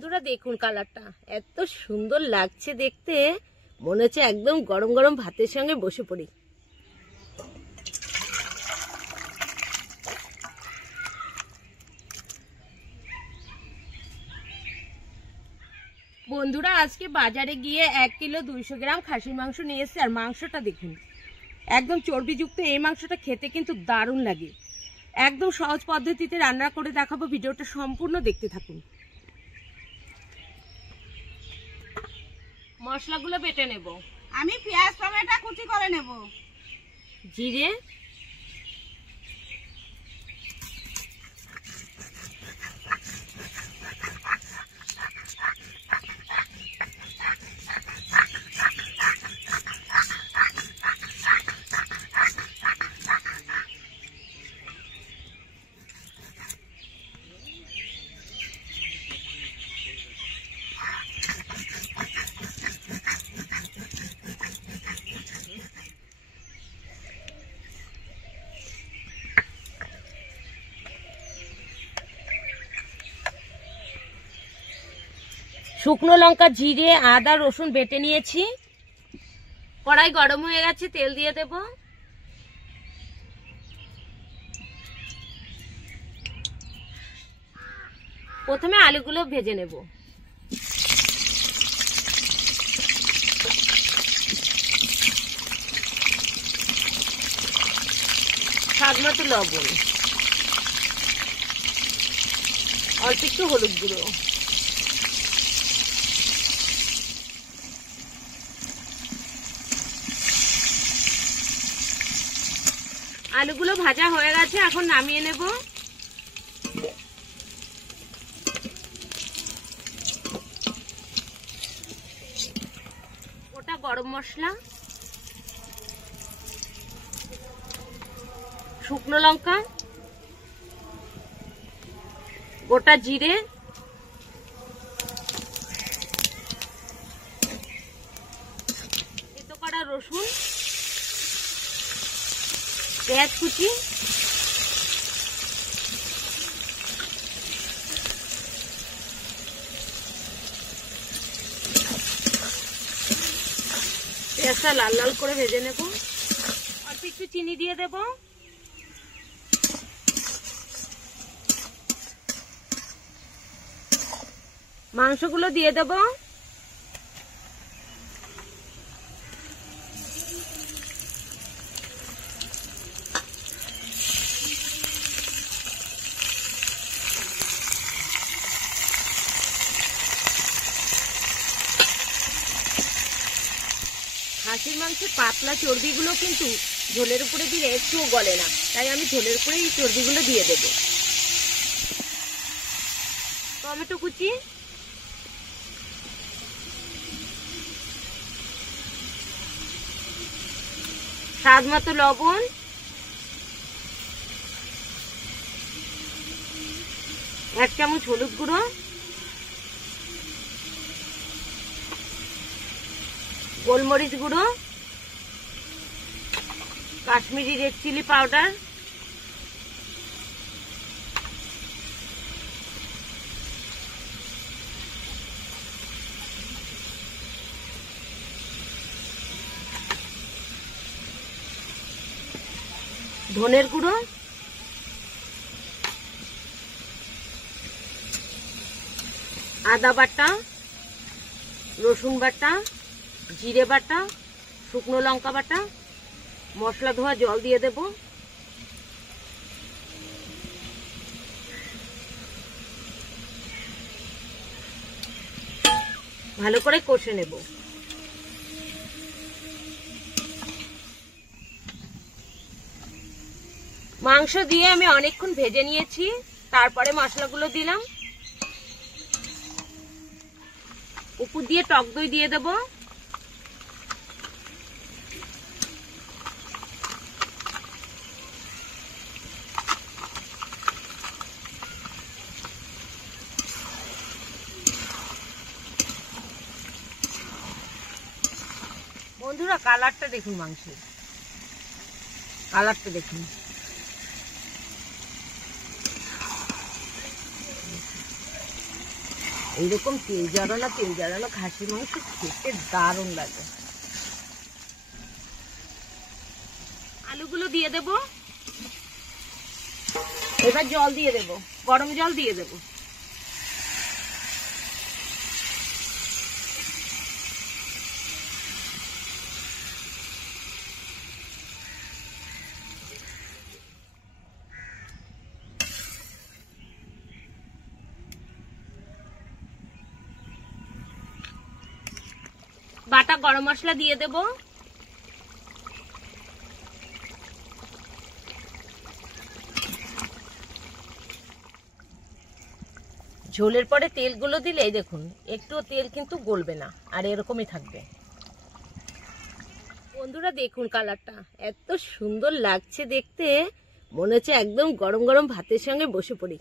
বন্ধুরা দেখুন কালারটা এত সুন্দর লাগছে দেখতে, মনে হচ্ছে একদম গরম গরম ভাতের সঙ্গে বসে পড়ি। বন্ধুরা আজকে বাজারে গিয়ে 1 কিলো 200 গ্রাম খাসির মাংস নিয়ে এসেছি। আর মাংসটা দেখুন একদম চর্বিযুক্ত। এই মাংসটা খেতে কিন্তু দারুণ লাগে। একদম সহজ পদ্ধতিতে রান্না করে দেখাবো, ভিডিওটা সম্পূর্ণ দেখতে থাকুন। মশলাগুলো বেটে নেব। আমি পেঁয়াজ টমেটো কুচি করে নেব। জিরে, শুকনো লঙ্কা, জিরে, আদা, রসুন বেটে নিয়েছি। কড়াই গরম হয়ে গেছে, তেল দিয়ে দেব। প্রথমে আলুগুলো ভেজে নেব। স্বাদ মতো লবণ, অল্প একটু হলুদ গুঁড়ো, আলুগুলো ভাজা হয়ে গেছে, এখন নামিয়ে নেব। গোটা গরম মশলা, শুকনো লঙ্কা, গোটা জিরে, থেতো করা রসুন, পেঁয়াজ কুচি, পেঁয়াজটা লাল লাল করে ভেজে নেব। অল্প একটু চিনি দিয়ে দেব। মাংসগুলো দিয়ে দেব। খাসির মাংসের পাতলা চর্বিগুলো কিন্তু ঝোলের উপরে দিলে একটুও গলে না, তাই আমি ঝোলের উপরে এই চর্বিগুলো দিয়ে দেব। টমেটো কুচি, স্বাদ মতো লবণ, এক চামচ হলুদ গুঁড়ো, গোলমরিচ গুঁড়ো, কাশ্মীরি রেড চিলি পাউডার, ধনের গুঁড়ো, আদা বাটা, রসুন বাটা, জিরে বাটা, শুকনো লঙ্কা বাটা, মশলা ধোয়া জল দিয়ে দেব। ভালো করে কষে নেব। মাংস দিয়ে আমি অনেকক্ষণ ভেজে নিয়েছি, তারপরে মশলাগুলো দিলাম। উপর দিয়ে টক দই দিয়ে দেব। বন্ধুরা কালারটা দেখুন, মাংসের কালারটা দেখুন। এইরকম তেল জড়ানো খাসির মাংস খেতে দারুণ লাগে। আলুগুলো দিয়ে দেব, এবার জল দিয়ে দেব, গরম জল দিয়ে দেব। বাটা গরম মশলা দিয়ে দেব, ঝোলের পরে তেলগুলো দিলে দেখুন একটু তেল কিন্তু গলবে না, আর এরকমই থাকবে। বন্ধুরা দেখুন কালারটা এত সুন্দর লাগছে দেখতে, মনে হচ্ছে একদম গরম গরম ভাতের সঙ্গে বসে পড়ি।